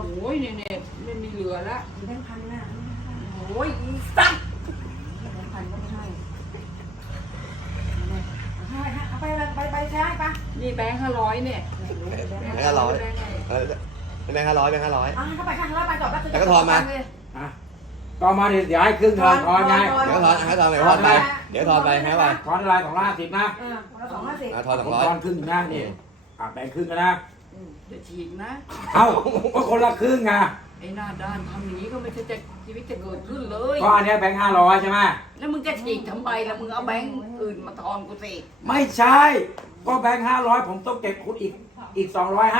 โอ้ยเนี่ยไม่มีเหลือละแบงค์พันน่ะโอ้ยสัตว์แบงค์พันก็ไม่ให้เอาไปใช้ปะนี่แบงค์500เนี่ยแบงค์500แบงค์500 เข้าไปข้างล่างไปจบแล้วก็ทอนมาก็มาเดี๋ยวให้ครึ่งทอนไงเดี๋ยวทอนให้ทอนไปทอนไปเดี๋ยวทอนไปให้ไปทอนอะไร250นะทอน 200 ทอนครึ่งนะนี่แบ่งครึ่งกันนะจะฉีกนะเอ้าก็คนละครึ่งไงไอ้หน้าด้านทำอย่างนี้ก็ไม่ใช่จะชีวิตจะเกิดขึ้นเลยก็อันนี้แบงค์500ใช่ไหมแล้วมึงจะฉีกทำไมล่ะมึงเอาแบงค์อื่นมาทอนกูสิไม่ใช่ก็แบงค์500ผมต้องเก็บคุณอีก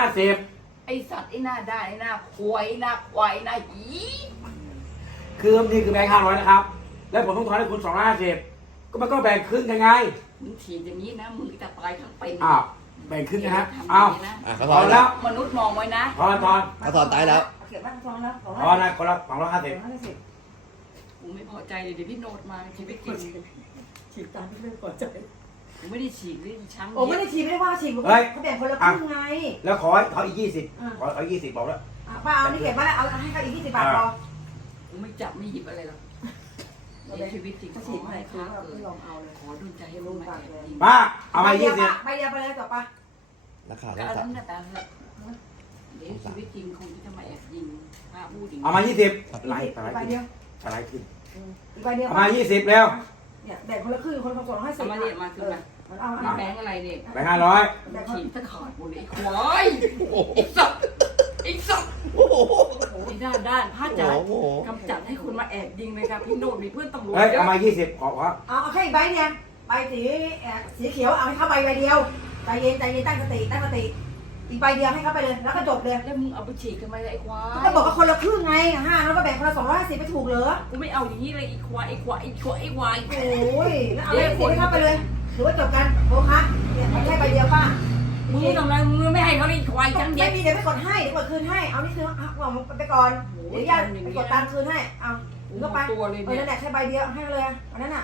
250 ไอ้สัตว์ไอ้หน้าด้านไอ้หน้าควายไอ้หน้าควายไอ้หน้าหีคือนี่คือแบงค์500นะครับแล้วผมต้องทอนให้คุณ250ก็มันก็แบ่งครึ่งยังไงมึงฉีกอย่างนี้นะมึงจะตายทั้งเป็นแบ่งครึ่งนะฮะเอาเขาทอนแล้วมนุษย์มองไว้นะทอนเขาทอนตายแล้วเก็บบ้านทอนแล้วทอนนะคนละ250 กูไม่พอใจเลยเดี๋ยวพี่โนดมาชีวิตจริงฉีกตามที่เรื่องก่อนใจกูไม่ได้ฉีกเลยช้างโอ้ไม่ได้ฉีกไม่ได้ว่าฉีกเขาแบ่งคนละครึ่งไงแล้วขออีก20ขออีก20บอกแล้วป้าเอานี่เก็บมาแล้วเอาให้เขาอีก20 บาทพอกูไม่จับไม่หยิบอะไรหรอกในชีวิตจริงฉีกให้ค้าเกิดยอมเอาเลยขอดูใจให้ลูกมาป้าเอามา 20ไปเดียวไปเลยต่อป้านักข่าวแล้วนั้นแต่เดี๋ยวชีวิตจริงคงจะมาแอบยิงป้าพูดอย่างเอามา20ไล่ไปเดียวอะไรขึ้นไปเดียวเอามา20เร็วเนี่ยแบ่งคนละครึ่งคนละ250 มาเรียกมาคือมาแบงค์อะไรเนี่ยแบงค์500 ฉีดตะขาดหมดเลยไอ้ควายไอ้สัตว์ไอ้สัตว์ไอ้ด้านพระจ๋ากำจัดให้คุณมาแอบยิงเลยครับพี่โนดมีเพื่อนตำรวจเฮ้ยเอามา20ขอเอาแค่ใบเนี่ยใบสีเขียวเอาให้เข้าใบเดียวใจเย็นตั้งสติอีกใบเดียวให้เขาไปเลยแล้วก็จบเลยแล้วมึงเอาไปฉีกทำไมไอ้ควายก็บอกว่าคนละครึ่งไง5แล้วก็แบ่งคนละ250ไม่ถูกเหรอกูไม่เอาอย่างนี้เลยไอ้ควายโอ้ยแล้วเอาให้เข้าไปเลยถือว่าจบกันโอเคเนี่ยให้ใบเดียวป้ามึงทำไมมึงไม่ให้เขาไอ้ควายชั้นเดียวไม่มีเดี๋ยวไปกดให้กดคืนให้เอานี่คือเอาไปก่อนเดี๋ยวญาติไปกดตังคืนให้เอาก็ไปนั่นแหละแค่ใบเดียวให้เลยอันนั้นน่ะ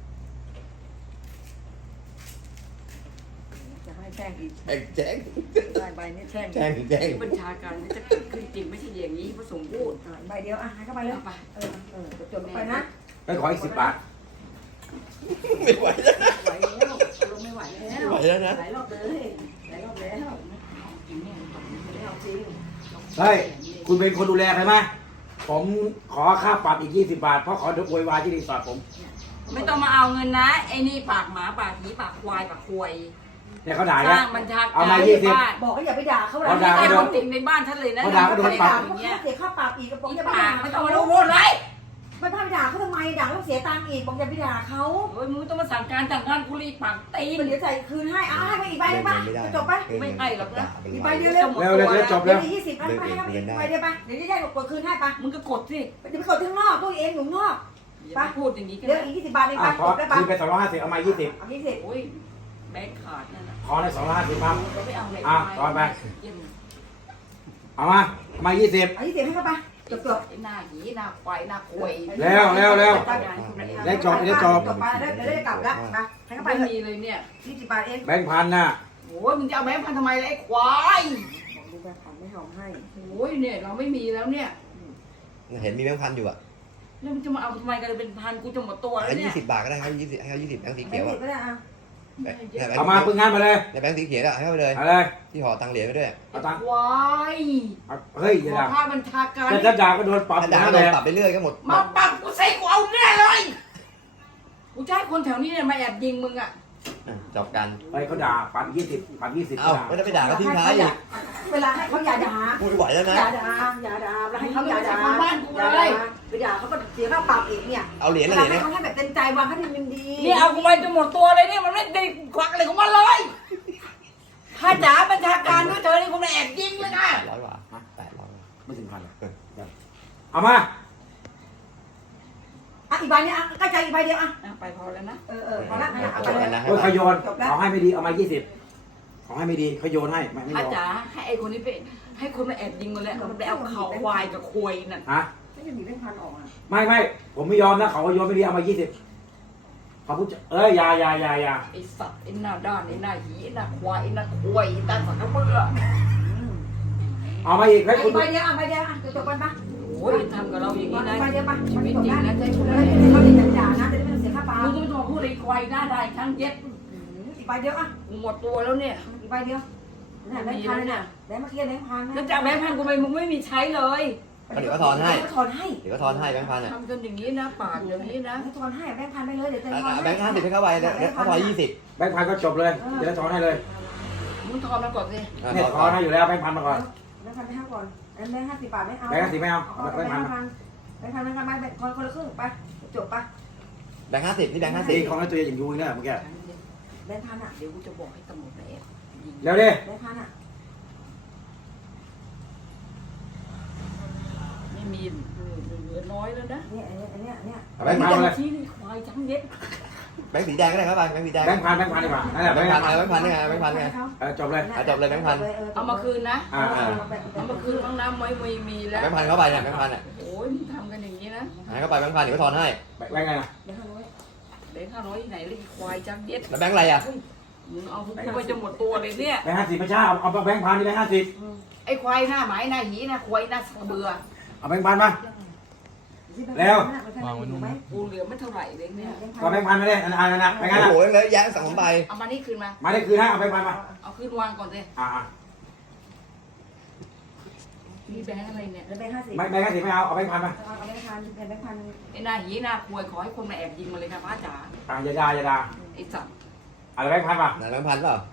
จะให้แจ้งอีกแจ้งใบนี้แจ้งบัญชาการจะเกิดขึ้นจริงไม่ใช่อย่างนี้ผสมพูดใบเดียวให้เข้าไปเลยจบไปนะไปขออีก10 บาทไม่ไหวแล้วลงไม่ไหวนะหลายรอบเลยเฮ้ยคุณเป็นคนดูแลใครไหมผมขอค่าปรับอีก20 บาทเพราะขอโวยวายที่รีสอร์ทผมไม่ต้องมาเอาเงินนะไอ้นี่ปากหมาปากผีปากควายปากควยเนี่ยเขาด่าสร้างบัญชาการบอกให้อย่าไปด่าเขาเลยไม่ได้คนจริงในบ้านฉันเลยนะเขาด่าก็โดนปรับอย่างเงี้ยเสียค่าปรับอีกบอกอย่าไปด่าไม่ต้องมารู้พูดเลยไม่พาไปด่าเขาทำไมด่าต้องเสียตังค์อีกบอกอย่าไปด่าเขาโอ้ยมึงต้องมาสั่งการจากงานกุลีปากตีนเดี๋ยวใส่คืนให้ให้ไปอีกใบนึงป่ะจบป่ะไม่ให้หรอกนะอีกใบเดียวเร็วจบแล้ว 20ให้ไปใบเดียวป่ะเดี๋ยวจะได้กดคืนให้ป่ะมึงก็กดสิเดี๋ยวไปกดข้างนอกตัวเองอยู่นอกป่ะพูดอย่างนี้กันเดี๋ยวอีก20 บาทเลยป่ะจบได้ป่ะคือไป250เอามา20 เอา20 โอ้ยแบงค์ขาดนั่นแหละขอได้250ครับไม่เอาเลยตอนไปเอามา20 เอา20ให้เข้าไปจบหน้าหีหน้าควายหน้าควยแล้วจบไปได้กลับแล้วนะให้เข้าไปไม่มีเลยเนี่ย 20 บาทเองแบงค์พันน่ะโอ้ยมึงจะเอาแบงค์พันทำไมล่ะไอ้ควายดูแบงค์พันไม่หอมให้โอ้ยเนี่ยเราไม่มีแล้วเนี่ยเห็นมีแบงค์พันอยู่อ่ะแล้วมึงจะมาเอาทำไมกันเป็นพันกูจะหมดตัวแล้วเนี่ย 20 บาทก็ได้ให้20แบงค์สีเขียวเอามาปึ้งงานมาเลยในแบงค์สีเขียวอะให้ไปเลยที่ห่อตังเหรียญไปด้วยเอาตังควายเฮ้ยอย่าด่าข้าบัญชาการจะด่าก็โดนปรับด่าโดนปรับไปเรื่อยก็หมดมาปรับกูใส่กูเอาแน่เลยกูจะให้คนแถวนี้เนี่ยมาแอบยิงมึงอ่ะจบกันไปเขาด่าปัด20 เอ้าไม่ได้ไปด่าเขาทิ้งท้ายอีกเวลาให้เขาอย่าด่าพูดไหวแล้วนะอย่าด่าแล้วให้เขาอย่าด่าบ้านกูเลยไปด่าเขาก็เสียค่าปรับอีกเนี่ยเอาเหรียญเนี่ยเขาให้แบบเต็มใจวางให้มันดีนี่เอากูไปจนหมดตัวเลยเนี่ยมันไม่ได้ควักอะไรของมันเลยถ้าจ๋าบัญชาการด้วยเธอนี่คงแอบยิงเลยนะ 100 บาท800 ไม่ถึงพันเอามาอีกใบนี้ใกล้ใจอีกใบเดียวไปพอแล้วนะพอแล้วเอาไปเลยโอ้ยขยนเขาให้ไม่ดีเอามา20เขาให้ไม่ดีเขาโยนให้ไม่ถ้าจ๋าให้ไอ้คนนี้ไปให้คนมาแอบยิงมันแล้วมันไปเอาเข่าควายกับควยนั่นไม่จะมีเรื่องพันออกไม่ผมไม่ยอมนะเขาโยนไม่ดีเอามา20เขาพูดอย่าไอ้สัตว์ไอ้หน้าด้านไอ้หน้าหีไอ้หน้าควายไอ้หน้าควยไอ้ตาสักกระเบือเอามาอีกให้คุณใบเดียวใบเดียวจบกันปะโอ้ยทำกับเราอย่างนี้นะใบเดียวปะชีวิตจริงนะใจคุณแล้นะวเขาติดจ่านะจะได้ไม่ต้องเสียค่าปลามึงก็ไม่ต้องพูดไอ้ควายหน้าได้ช่างเย็ดอีกใบเดียวอ่ะกูหมดตัวแล้วเนี่ยอีกใบเดียวนี่แบงค์พันน่ะแบงค์เมื่อกี้แบงค์พันนะแล้วจากแบงค์พันกูไปมึงไม่มีใช้เลยก็เดี๋ยวก็ทอนให้ถอนให้เดี๋ยวก็ทอนให้แบงค์พันอ่ะทำกันอย่างนี้นะปากอย่างนี้นะถอนให้แบงค์พันไปเลยเดี๋ยวจะถอนแบงค์50ให้เข้าไปแล้วเขาทอน20 แบงค์พันก็จบเลยจะได้ถอนให้เลยมึงทอนมาก่อนสิเนี่ยถอนให้อยู่แล้วแบงค์พันมาก่อนแบงค์พันไปห้าก่อนแบงค์50 บาทไม่เอาแบงค์50ไม่เอาเอาแบงค์พันแบงค์พันไปคนละครึ่งไปจบปะแบงค์50นี่แบงค์ตี 50 ของให้ตัวเองอย่างยูเนี่ยเมื่อกี้แบงค์พันอ่ะเดี๋ยวกูจะบอกให้ตำรวจมาแอบยิงเร็วดิแบงค์พันอ่ะไม่มีเหลือน้อยแล้วนะเนี่ยแบงค์พันเลยที่นี่ควายช่างเย็ดแบงค์สีแดงก็ได้ครับแบงค์สีแดงแบงค์พันดีกว่านั่นแหละแบแบงงค์ค์พัพันนแบงค์พันไงแบงค์พันไงจบเลยจบเลยแบงค์พันเอามาคืนนะเอาเอามาคืนบ้างนะไม่มีแล้วแบงค์พันเข้าไปเนี่ยแบงค์พันอ่ะโอ้ยมึงทำกันอย่างนี้นะให้เข้าไปแบงค์พันเดี๋ยวก็ทอนให้แบงค์ไงนะแบงค์พันเด็ก500ที่ไหนเลยควายช่างเย็ดแล้วแบงค์อะไรอ่ะมึงเอาพวกกูไปจะหมดตัวเลยเนี่ยแบงค์50ไม่ใช่เอาแบงค์พันนี่แบงค์50 ไอ้ควายหน้าหมายหน้าหีหน้าควายหน้าสักเบื่อเอาแบงค์พันมา แล้วกูเหลือไม่เท่าไหร่เลยเนี่ยก็แบงค์พันไปเลยอันนั้นนะแบงค์นั้นโอ้นะโหเลยแยะสั่งผมไปเอามานี่คืนมามาได้คืนนะเอาแบงค์พันมาเอาคืนวางก่อนสิ มีแบงค์อะไรเนี่ยแล้วแบงค์50 แบงค์50ไม่เอาเอาแบงค์พันมาเอาแบงค์พันแบงค์พันไอ้หน้าหีหน้าควายขอให้คนมาแอบยิงมาเลยค่ะพระจ๋าอย่าด่าไอ้สัตว์เอาแบงค์พันมาไหนแบงค์พันเปล่า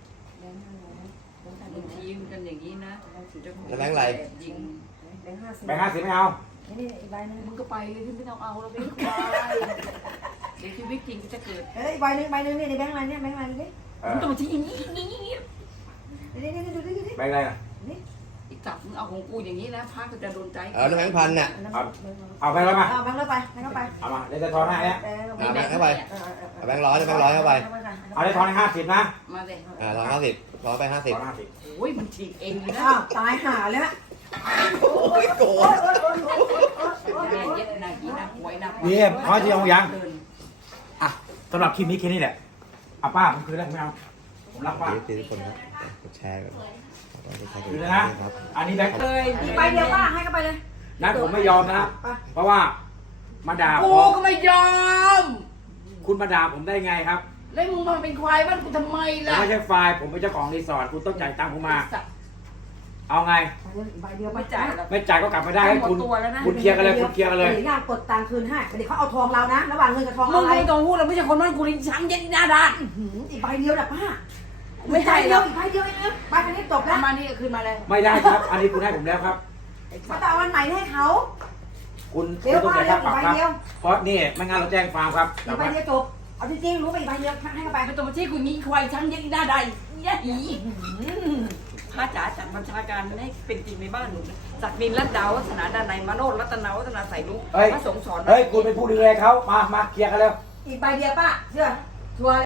บางทีมันกันอย่างนี้นะแล้วแบงค์อะไรแอบยิงแบงค์50 แบงค์50ไม่เอานี่อีกใบนึงมึงก็ไปเลยที่ไม่ต้องเอาแล้วไม่ควายเดี๋ยวชีวิตจริงก็จะเกิดอีกใบนึงนี่แบงค์อะไรเนี่ยแบงค์อะไรดิมึงต้องมาที่นี่นี่ดูดิแบงค์อะไรนะไอ้สัตว์มึงเอาของกูอย่างนี้นะพระก็จะโดนใจแล้วแบงค์พันเนี่ยเอาแบงค์ร้อยมาเอาแบงค์แล้วไปแบงค์แล้วไปเอามาเดี๋ยวจะทอนให้เนี่ยมีแบงค์เข้าไปแบงค์ร้อยแบงค์ร้อยเข้าไปเอาได้ทอนให้50นะมาเลยทอน50ร้อยไปทอน 50 50 โอ้ยมันฉีกเองเลยนะอ้าวตายห่าแล้วโอ้ยโกรธแม่เย็ดหน้าหีหน้าควายหน้าควายนี่เขาจะเอายังอ่ะสำหรับคลิปนี้แค่นี้แหละอ่ะป้าผมคืนแล้วไม่เอาผมรับป้าตีทุกคนนะกดแชร์กันคืนแล้วนะอันนี้แบงค์เลยอีกใบเดียวป้าให้เข้าไปเลยนะผมไม่ยอมนะเพราะว่ามาด่ากูผมก็ไม่ยอมคุณมาด่าผมได้ไงครับแล้วมึงมาเป็นควายบ้านกูทำไมผมล่ะไม่ใช่ไฟล์ผมเป็นเจ้าของรีสอร์ทคุณต้องจ่ายตังค์ผมมา เอาไงใบเดียวไม่จ่ายหรอกไม่จ่ายก็กลับมาได้ให้คุณหมดตัวแล้วนะคุณเคลียร์กันเลยคุณเคลียร์กันเลยเดี๋ยวงานกดตังค์คืนให้เดี๋ยวเขาเอาทองเรานะ ระหว่างเงินกับทองมึเอางอะไรไม่ต้องพูดเราไม่ใช่คนบ้านกูลิ้นช้างเย็ดหน้าด้านอีกใบเดียวนะป้าไม่ใช่เดีหรยอวกอีกใบเดียวเองใบคันนี้จบแล้วเอามานี่คืนมาเลยไม่ได้ครับ อันนี้คุณให้ผมแล้วครับเขาจะเอาวันใหม่ให้เขาคุณเดี๋ยวต้องป้าจ่ายเดียค่าว ปรับอีกใบครับเดียวเพราะนี่ไม่งั้นเราแจ้งความครับอีกใบเดียวจบเอาจริงๆรู้ไปอีกใบเดียวให้เข้าไปไม่ต้องมาชี้กูงี้ควายช้างเย็ดหน้าใดเย็ดหีพระจ๋าจัดบัญชาการให้เป็นจริงในบ้านหนูศักดินรัตดาวัฒนาดานในยมโนรัตนาวัฒนาใส่ลุงเฮ้ยพระสงฆ์สอนเฮ้ยคุณเป็นผู้ดูแลเขามาเคลียร์กันเร็วอีกใบเดียวป้าเชื่อชัวร์